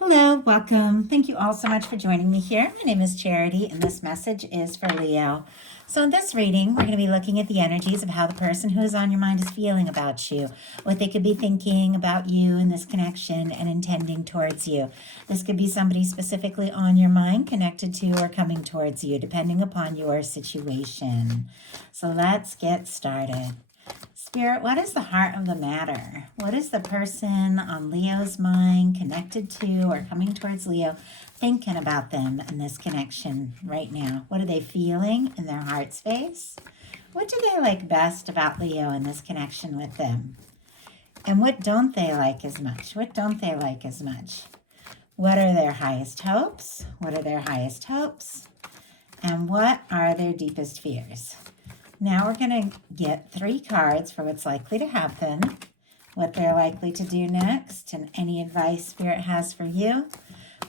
Hello, welcome. Thank you all so much for joining me here. My name is Charity, and this message is for Leo. So, in this reading, we're going to be looking at the energies of how the person who is on your mind is feeling about you, what they could be thinking about you in this connection and intending towards you. This could be somebody specifically on your mind, connected to, or coming towards you, depending upon your situation. So, let's get started. Spirit, what is the heart of the matter? What is the person on Leo's mind connected to or coming towards Leo thinking about them in this connection right now? What are they feeling in their heart space? What do they like best about Leo in this connection with them? And what don't they like as much? What don't they like as much? What are their highest hopes? What are their highest hopes? And what are their deepest fears? Now we're going to get 3 cards for what's likely to happen, what they're likely to do next, and any advice Spirit has for you.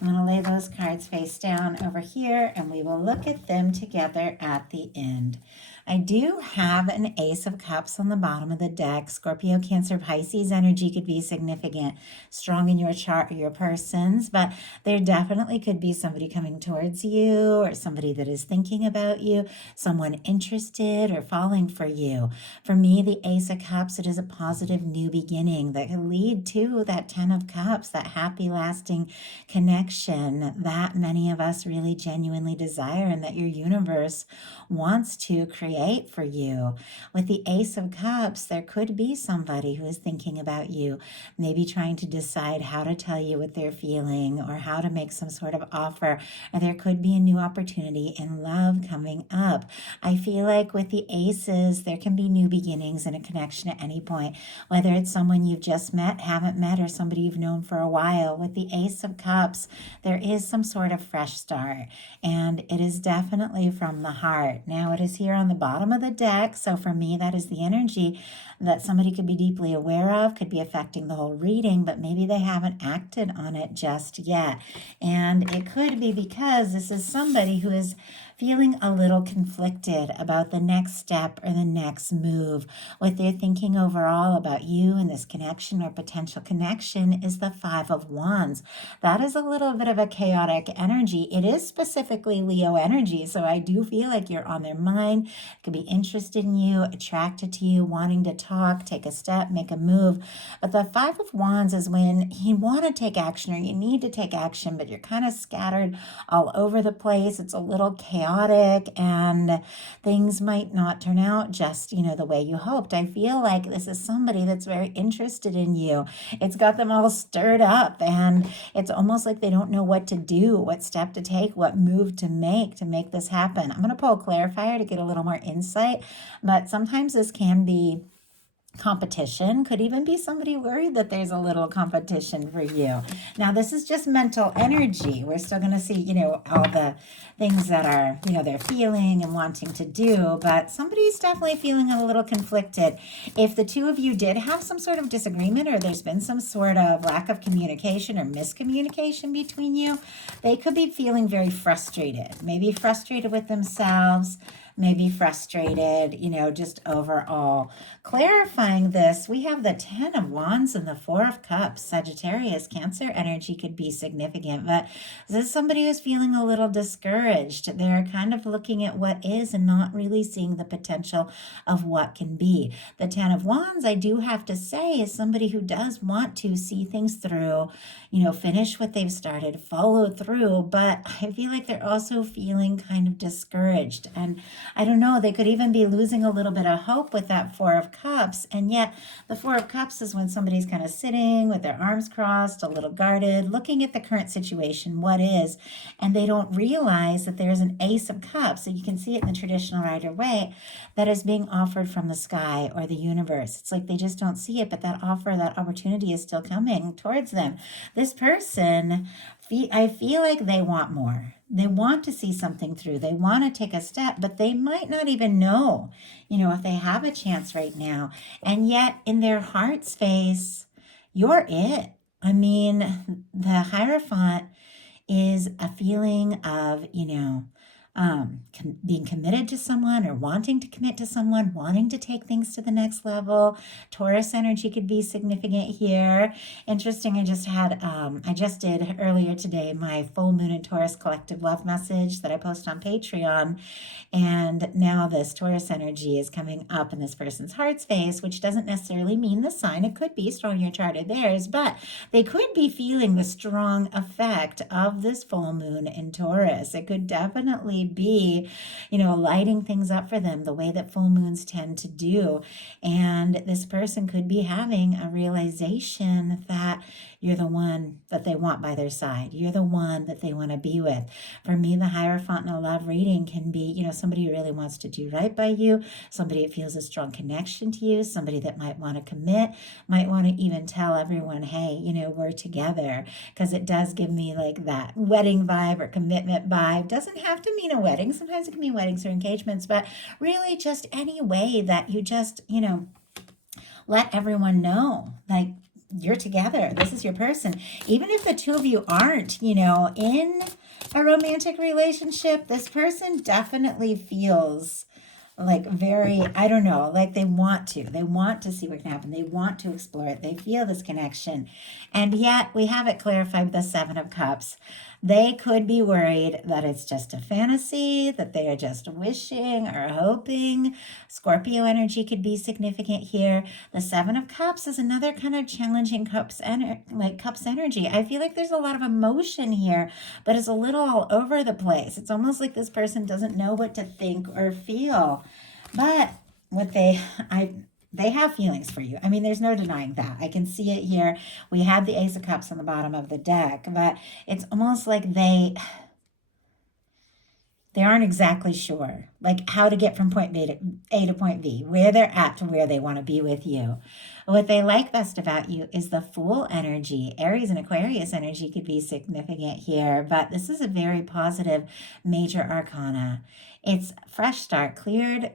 I'm going to lay those cards face down over here, and we will look at them together at the end. I do have an Ace of Cups on the bottom of the deck. Scorpio, Cancer, Pisces energy could be significant, strong in your chart or your person's, but there definitely could be somebody coming towards you or somebody that is thinking about you, someone interested or falling for you. For me, the Ace of Cups, it is a positive new beginning that can lead to that 10 of Cups, that happy, lasting connection that many of us really genuinely desire and that your universe wants to create for you. With the Ace of Cups, there could be somebody who is thinking about you, maybe trying to decide how to tell you what they're feeling or how to make some sort of offer, or there could be a new opportunity in love coming up. I feel like with the Aces, there can be new beginnings in a connection at any point, whether it's someone you've just met, haven't met, or somebody you've known for a while. With the Ace of Cups, there is some sort of fresh start, and it is definitely from the heart. Now, it is here on the bottom of the deck, so for me, that is the energy that somebody could be deeply aware of, could be affecting the whole reading, but maybe they haven't acted on it just yet. And it could be because this is somebody who is feeling a little conflicted about the next step or the next move. What they're thinking overall about you and this connection or potential connection is the Five of Wands. That is a little bit of a chaotic energy. It is specifically Leo energy, so I do feel like you're on their mind, could be interested in you, attracted to you, wanting to talk, take a step, make a move. But the Five of Wands is when you want to take action or you need to take action, but you're kind of scattered all over the place. It's a little chaotic and things might not turn out just, the way you hoped. I feel like this is somebody that's very interested in you. It's got them all stirred up and it's almost like they don't know what to do, what step to take, what move to make this happen. I'm going to pull a clarifier to get a little more insight, but sometimes this can be competition, could even be somebody worried that there's a little competition for you. Now, this is just mental energy. We're still going to see, all the things that are, they're feeling and wanting to do, but somebody's definitely feeling a little conflicted. If the two of you did have some sort of disagreement or there's been some sort of lack of communication or miscommunication between you, they could be feeling very frustrated, maybe frustrated with themselves, maybe frustrated, just overall. Clarifying this, we have the 10 of Wands and the 4 of Cups. Sagittarius, Cancer energy could be significant, but this is somebody who's feeling a little discouraged. They're kind of looking at what is and not really seeing the potential of what can be. The 10 of Wands, I do have to say, is somebody who does want to see things through, finish what they've started, follow through, but I feel like they're also feeling kind of discouraged. And I don't know, they could even be losing a little bit of hope with that 4 of Cups. And yet the 4 of Cups is when somebody's kind of sitting with their arms crossed, a little guarded, looking at the current situation, what is, and they don't realize that there's an Ace of Cups. So you can see it in the traditional Rider-Waite that is being offered from the sky or the universe. It's like they just don't see it, but that offer, that opportunity is still coming towards them. This person, I feel like they want more. They want to see something through. They want to take a step, but they might not even know, if they have a chance right now. And yet in their heart space, you're it. I mean, the Hierophant is a feeling of, being committed to someone or wanting to commit to someone, wanting to take things to the next level. Taurus energy could be significant here. Interesting, I just did earlier today my full moon in Taurus collective love message that I post on Patreon. And now this Taurus energy is coming up in this person's heart space, which doesn't necessarily mean the sign. It could be strong in your chart or theirs, but they could be feeling the strong effect of this full moon in Taurus. It could definitely be, lighting things up for them the way that full moons tend to do. And this person could be having a realization that you're the one that they want by their side. You're the one that they want to be with. For me, the Hierophant in a love reading can be, somebody who really wants to do right by you, somebody that feels a strong connection to you, somebody that might want to commit, might want to even tell everyone, hey, we're together, because it does give me like that wedding vibe or commitment vibe. Doesn't have to mean a wedding. Sometimes it can mean weddings or engagements, but really just any way that you just, let everyone know, like, you're together. This is your person. Even if the two of you aren't, in a romantic relationship, this person definitely feels like very, I don't know, like they want to see what can happen. They want to explore it. They feel this connection. And yet we have it clarified with the Seven of Cups. They could be worried that it's just a fantasy, that they are just wishing or hoping. Scorpio energy could be significant here. The Seven of Cups is another kind of challenging cups energy. I feel like there's a lot of emotion here, but it's a little all over the place. It's almost like this person doesn't know what to think or feel. But they have feelings for you. I mean, there's no denying that. I can see it here. We had the Ace of Cups on the bottom of the deck, but it's almost like they aren't exactly sure, like how to get from point A to point B, where they're at to where they want to be with you. What they like best about you is the Fool energy. Aries and Aquarius energy could be significant here, but this is a very positive major arcana. It's fresh start, cleared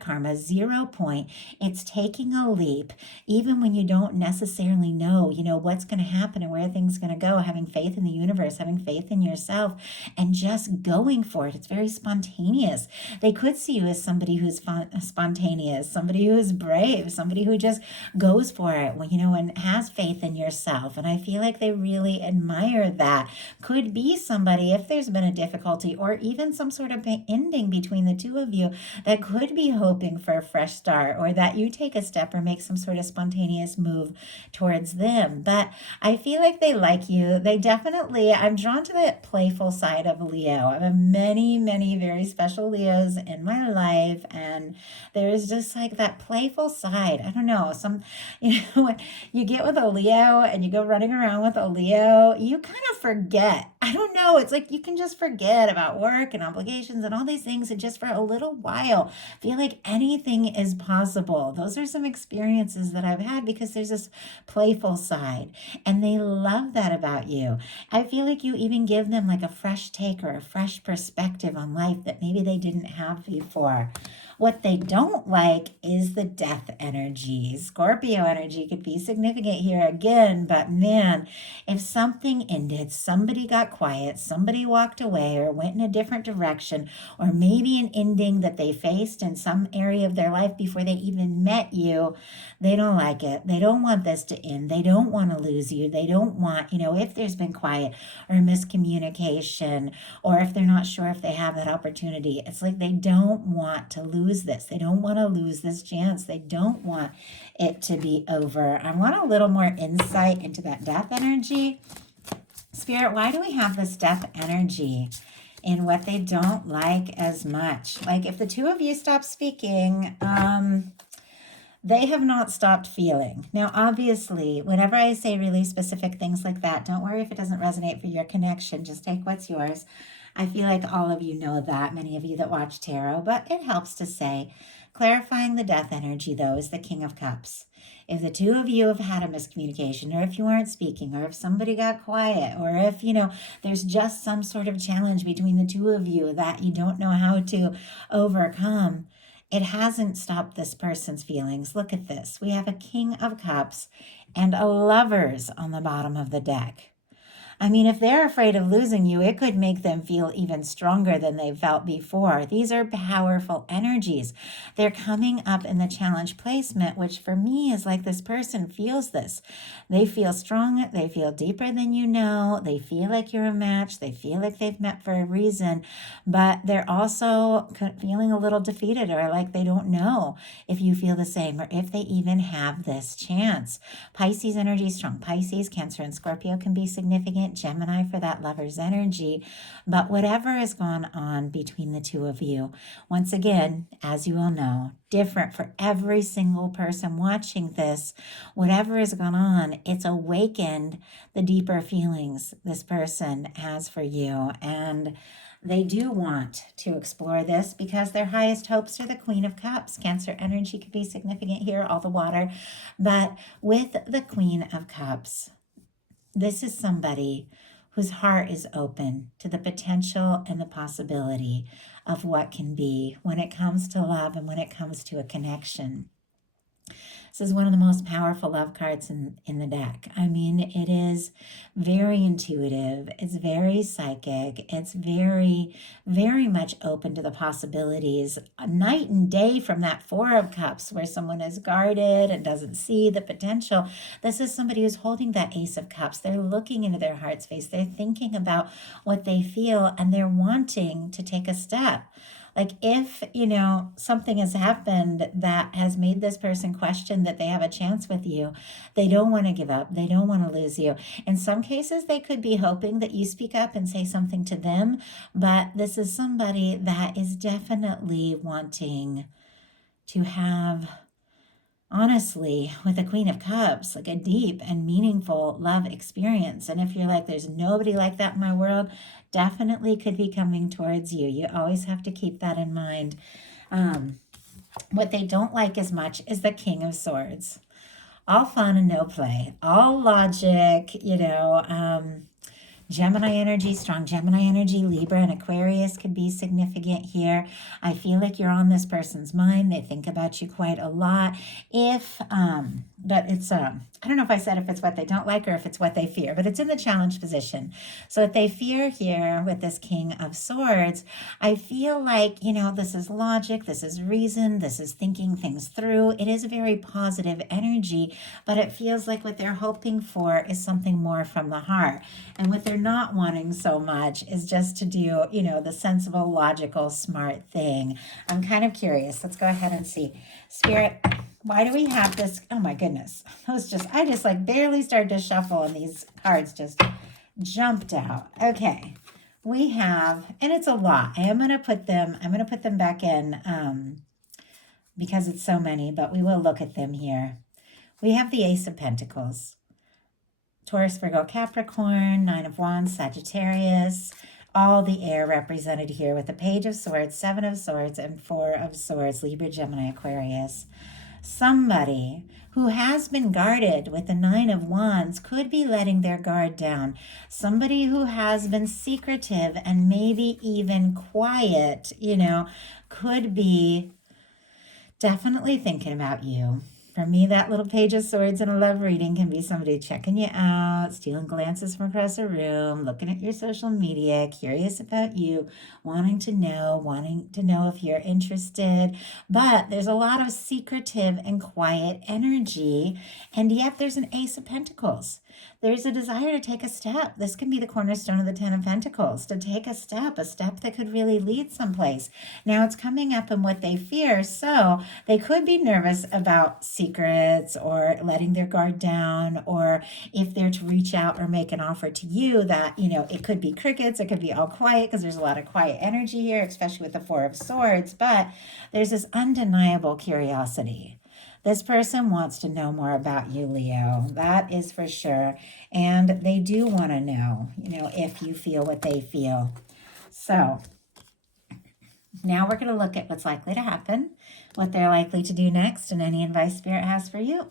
karma, 0 point. It's taking a leap, even when you don't necessarily know, what's going to happen and where things are going to go, having faith in the universe, having faith in yourself, and just going for it. It's very spontaneous. They could see you as somebody who's spontaneous, somebody who's brave, somebody who just goes for it, and has faith in yourself. And I feel like they really admire that. Could be somebody, if there's been a difficulty or even some sort of ending between the two of you, that could be hoping for a fresh start, or that you take a step or make some sort of spontaneous move towards them. But I feel like they like you. They definitely, I'm drawn to the playful side of Leo. I have many, many very special Leos in my life, and there's just like that playful side. I don't know, when you get with a Leo and you go running around with a Leo, you kind of forget. I don't know, it's like you can just forget about work and obligations and all these things, and just for a little while feel like anything is possible. Those are some experiences that I've had because there's this playful side, and they love that about you. I feel like you even give them like a fresh take or a fresh perspective on life that maybe they didn't have before. What they don't like is the death energy. Scorpio energy could be significant here again, but man, if something ended, somebody got quiet, somebody walked away or went in a different direction, or maybe an ending that they faced in some area of their life before they even met you, they don't like it. They don't want this to end. They don't want to lose you. They don't want, if there's been quiet or miscommunication, or if they're not sure if they have that opportunity, it's like they don't want to lose this. They don't want to lose this chance. They don't want it to be over. I want a little more insight into that death energy. Spirit, why do we have this death energy in what they don't like as much? Like if the two of you stop speaking, they have not stopped feeling. Now, obviously, whenever I say really specific things like that, don't worry if it doesn't resonate for your connection. Just take what's yours. I feel like all of you know that, many of you that watch tarot, but it helps to say. Clarifying the death energy, though, is the King of Cups. If the two of you have had a miscommunication, or if you aren't speaking, or if somebody got quiet, or if, there's just some sort of challenge between the two of you that you don't know how to overcome, it hasn't stopped this person's feelings. Look at this. We have a King of Cups and a Lovers on the bottom of the deck. I mean, if they're afraid of losing you, it could make them feel even stronger than they felt before. These are powerful energies. They're coming up in the challenge placement, which for me is like this person feels this. They feel strong. They feel deeper than you know. They feel like you're a match. They feel like they've met for a reason, but they're also feeling a little defeated or like they don't know if you feel the same or if they even have this chance. Pisces energy, strong Pisces, Cancer and Scorpio can be significant. Gemini for that lover's energy. But whatever has gone on between the two of you, once again, as you all know, different for every single person watching this. Whatever has gone on, it's awakened the deeper feelings this person has for you. And they do want to explore this because their highest hopes are the Queen of Cups. Cancer energy could be significant here, all the water. But with the Queen of Cups, this is somebody whose heart is open to the potential and the possibility of what can be when it comes to love and when it comes to a connection. This is one of the most powerful love cards in the deck. I mean, it is very intuitive. It's very psychic. It's very, very much open to the possibilities. A night and day from that Four of Cups where someone is guarded and doesn't see the potential. This is somebody who's holding that Ace of Cups. They're looking into their heart's face. They're thinking about what they feel and they're wanting to take a step. Like if, something has happened that has made this person question that they have a chance with you, they don't want to give up. They don't want to lose you. In some cases, they could be hoping that you speak up and say something to them. But this is somebody that is definitely wanting to have, honestly, with the Queen of Cups, like a deep and meaningful love experience. And if you're like, there's nobody like that in my world, definitely could be coming towards you. You always have to keep that in mind. What they don't like as much is the King of Swords. All fun and no play, all logic, Gemini energy, strong Gemini energy, Libra and Aquarius could be significant here. I feel like you're on this person's mind. They think about you quite a lot. But it's, I don't know if I said if it's what they don't like or if it's what they fear, but it's in the challenge position. So what they fear here with this King of Swords, I feel like, this is logic, this is reason, this is thinking things through. It is a very positive energy, but it feels like what they're hoping for is something more from the heart. And what they're not wanting so much is just to do, the sensible, logical, smart thing. I'm kind of curious. Let's go ahead and see. Spirit, why do we have this? Oh my goodness. I just like barely started to shuffle and these cards just jumped out. Okay. We have, and it's a lot. I'm going to put them back in because it's so many, but we will look at them here. We have the Ace of Pentacles. Taurus, Virgo, Capricorn, Nine of Wands, Sagittarius, all the air represented here with the Page of Swords, Seven of Swords, and Four of Swords, Libra, Gemini, Aquarius. Somebody who has been guarded with the Nine of Wands could be letting their guard down. Somebody who has been secretive and maybe even quiet, could be definitely thinking about you. For me, that little Page of Swords in a love reading can be somebody checking you out, stealing glances from across a room, looking at your social media, curious about you, wanting to know if you're interested. But there's a lot of secretive and quiet energy, and yet there's an Ace of Pentacles. There's a desire to take a step. This can be the cornerstone of the Ten of Pentacles, to take a step that could really lead someplace. Now it's coming up in what they fear, so they could be nervous about secrets or letting their guard down, or if they're to reach out or make an offer to you that, it could be crickets, it could be all quiet because there's a lot of quiet energy here, especially with the Four of Swords, but there's this undeniable curiosity. This person wants to know more about you, Leo. That is for sure. And they do want to know, if you feel what they feel. So now we're going to look at what's likely to happen, what they're likely to do next, and any advice Spirit has for you.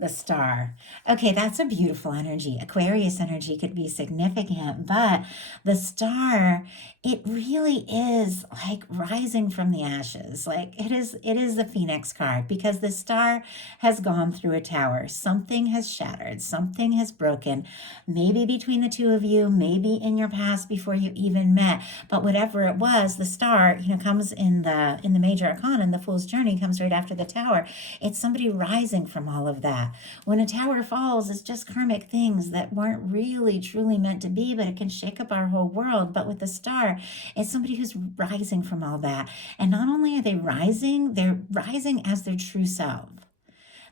The star. Okay, that's a beautiful energy. Aquarius energy could be significant, but the star, it really is like rising from the ashes. Like it is the Phoenix card because the star has gone through a tower. Something has shattered, something has broken. Maybe between the two of you, maybe in your past before you even met. But whatever it was, the star, comes in the major arcana, and the fool's journey comes right after the tower. It's somebody rising from all of that. When a tower falls, it's just karmic things that weren't really truly meant to be, but it can shake up our whole world. But with the star, it's somebody who's rising from all that. And not only are they rising, they're rising as their true self.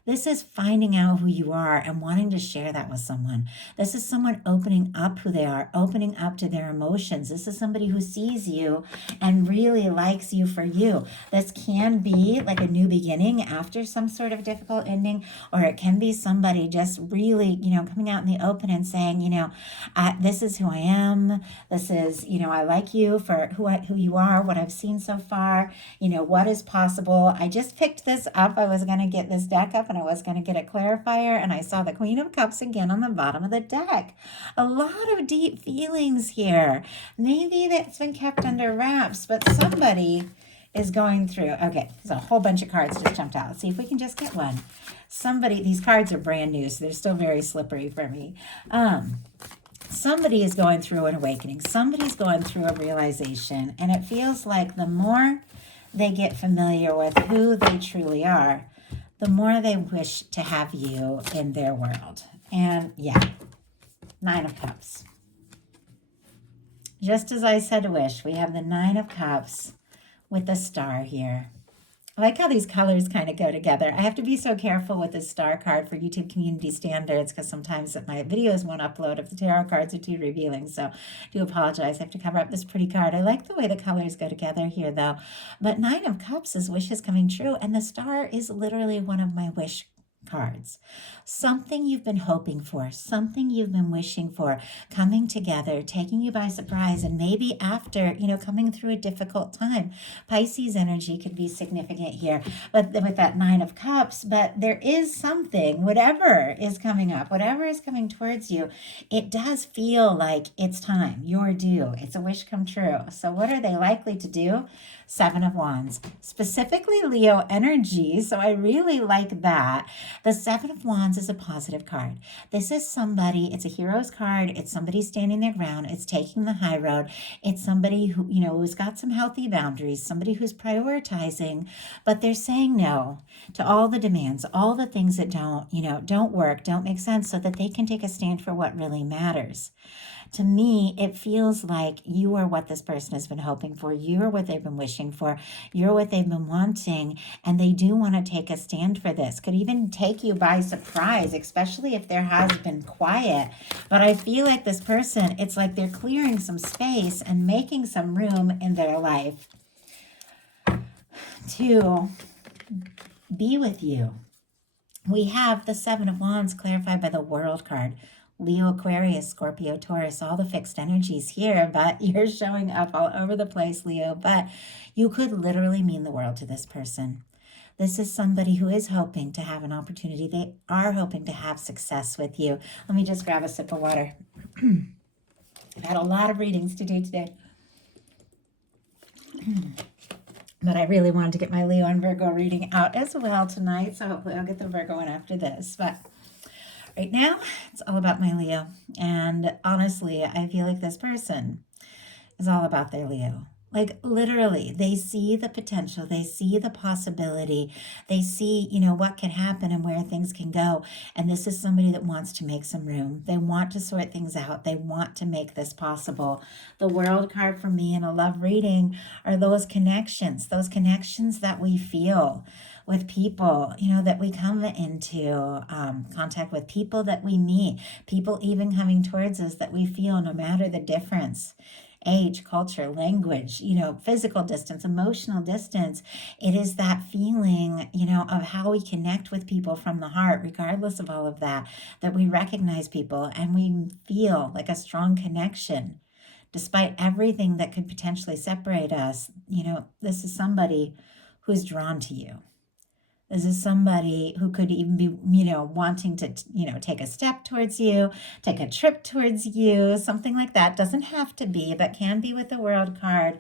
This is finding out who you are and wanting to share that with someone. This is someone opening up who they are, opening up to their emotions. This is somebody who sees you and really likes you for you. This can be like a new beginning after some sort of difficult ending, or it can be somebody just really, coming out in the open and saying, this is who I am. This is, I like you for who you are, what I've seen so far, what is possible. I just picked this up. I was going to get this deck up and I was going to get a clarifier, and I saw the Queen of Cups again on the bottom of the deck. A lot of deep feelings here. Maybe that's been kept under wraps, but somebody is going through. Okay, there's a whole bunch of cards just jumped out. Let's see if we can just get one. These cards are brand new, so they're still very slippery for me. Somebody is going through an awakening. Somebody's going through a realization, and it feels like the more they get familiar with who they truly are, the more they wish to have you in their world. And yeah, Nine of Cups. Just as I said wish, we have the Nine of Cups with the star here. I like how these colors kind of go together. I have to be so careful with this star card for YouTube community standards because sometimes my videos won't upload if the tarot cards are too revealing. So I do apologize. I have to cover up this pretty card. I like the way the colors go together here though. But Nine of Cups is wishes coming true, and the star is literally one of my wish cards. Something you've been hoping for, something you've been wishing for, coming together, taking you by surprise, and maybe after, coming through a difficult time. Pisces energy could be significant here, but with that Nine of Cups, but there is something, whatever is coming up, whatever is coming towards you, it does feel like it's time, you're due. It's a wish come true. So what are they likely to do? Seven of Wands, specifically Leo energy. So I really like that. The Seven of Wands is a positive card. This is somebody, it's a hero's card. It's somebody standing their ground. It's taking the high road. It's somebody who, who's got some healthy boundaries, somebody who's prioritizing, but they're saying no to all the demands, all the things that don't work, don't make sense, so that they can take a stand for what really matters. To me, it feels like you are what this person has been hoping for. You're what they've been wishing for. You're what they've been wanting. And they do want to take a stand for this. Could even take you by surprise, especially if there has been quiet. But I feel like this person, it's like they're clearing some space and making some room in their life to be with you. We have the Seven of Wands clarified by the World card. Leo, Aquarius, Scorpio, Taurus, all the fixed energies here, but you're showing up all over the place, Leo. But you could literally mean the world to this person. This is somebody who is hoping to have an opportunity. They are hoping to have success with you. Let me just grab a sip of water. I've had a lot of readings to do today. But I really wanted to get my Leo and Virgo reading out as well tonight. So hopefully I'll get the Virgo one after this. But right now, it's all about my Leo. And honestly, I feel like this person is all about their Leo. Like literally, they see the potential. They see the possibility. They see, what can happen and where things can go. And this is somebody that wants to make some room. They want to sort things out. They want to make this possible. The World card for me in a love reading are those connections that we feel with people, that we come into contact with, people that we meet, people even coming towards us that we feel, no matter the difference, age, culture, language, physical distance, emotional distance. It is that feeling, of how we connect with people from the heart, regardless of all of that, that we recognize people and we feel like a strong connection. Despite everything that could potentially separate us, this is somebody who's drawn to you. This is somebody who could even be, wanting to, take a step towards you, take a trip towards you, something like that. Doesn't have to be, but can be with the World card.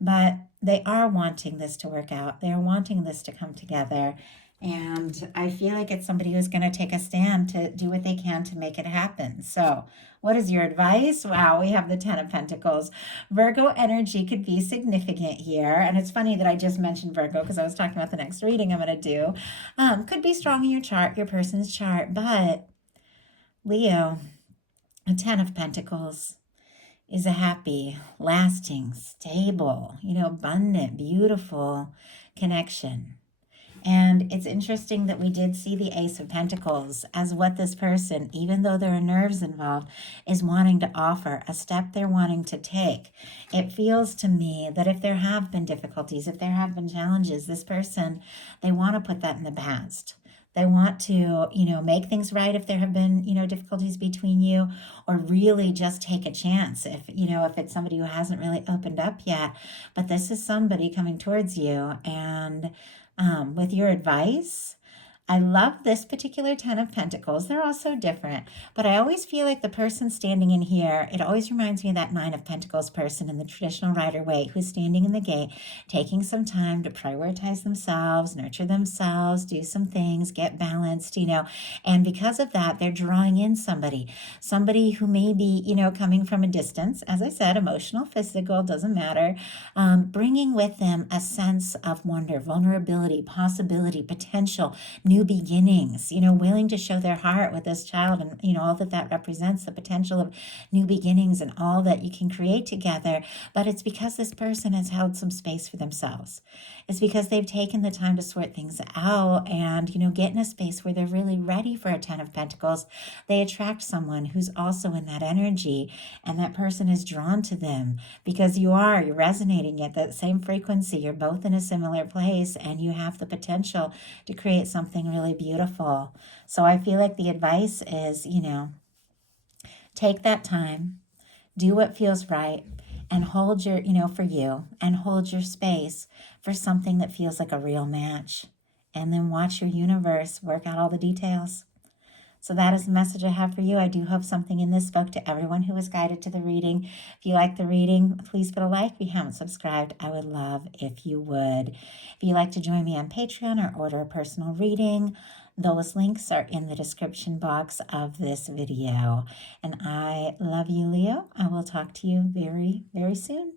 But they are wanting this to work out. They're wanting this to come together. And I feel like it's somebody who's going to take a stand to do what they can to make it happen. So, what is your advice? Wow, we have the Ten of Pentacles. Virgo energy could be significant here. And it's funny that I just mentioned Virgo because I was talking about the next reading I'm going to do. Could be strong in your chart, your person's chart. But Leo, a Ten of Pentacles is a happy, lasting, stable, abundant, beautiful connection. And it's interesting that we did see the Ace of Pentacles as what this person, even though there are nerves involved, is wanting to offer, a step they're wanting to take. It feels to me that if there have been difficulties, if there have been challenges, this person, they want to put that in the past. They want to, make things right if there have been, difficulties between you, or really just take a chance if it's somebody who hasn't really opened up yet. But this is somebody coming towards you, and with your advice. I love this particular Ten of Pentacles. They're all so different, but I always feel like the person standing in here, it always reminds me of that Nine of Pentacles person in the traditional Rider-Waite who's standing in the gate, taking some time to prioritize themselves, nurture themselves, do some things, get balanced, and because of that, they're drawing in somebody who may be, coming from a distance, as I said, emotional, physical, doesn't matter, bringing with them a sense of wonder, vulnerability, possibility, potential, new beginnings, willing to show their heart with this child, and all that represents, the potential of new beginnings and all that you can create together. But it's because this person has held some space for themselves. It's because they've taken the time to sort things out and, get in a space where they're really ready for a Ten of Pentacles. They attract someone who's also in that energy, and that person is drawn to them because you're resonating at that same frequency. You're both in a similar place, and you have the potential to create something really beautiful. So I feel like the advice is, take that time, do what feels right, and hold your, for you, and hold your space for something that feels like a real match. And then watch your universe work out all the details. So that is the message I have for you. I do hope something in this spoke to everyone who was guided to the reading. If you like the reading, please put a like. If you haven't subscribed, I would love if you would. If you'd like to join me on Patreon or order a personal reading, those links are in the description box of this video. And I love you, Leo. I will talk to you very, very soon.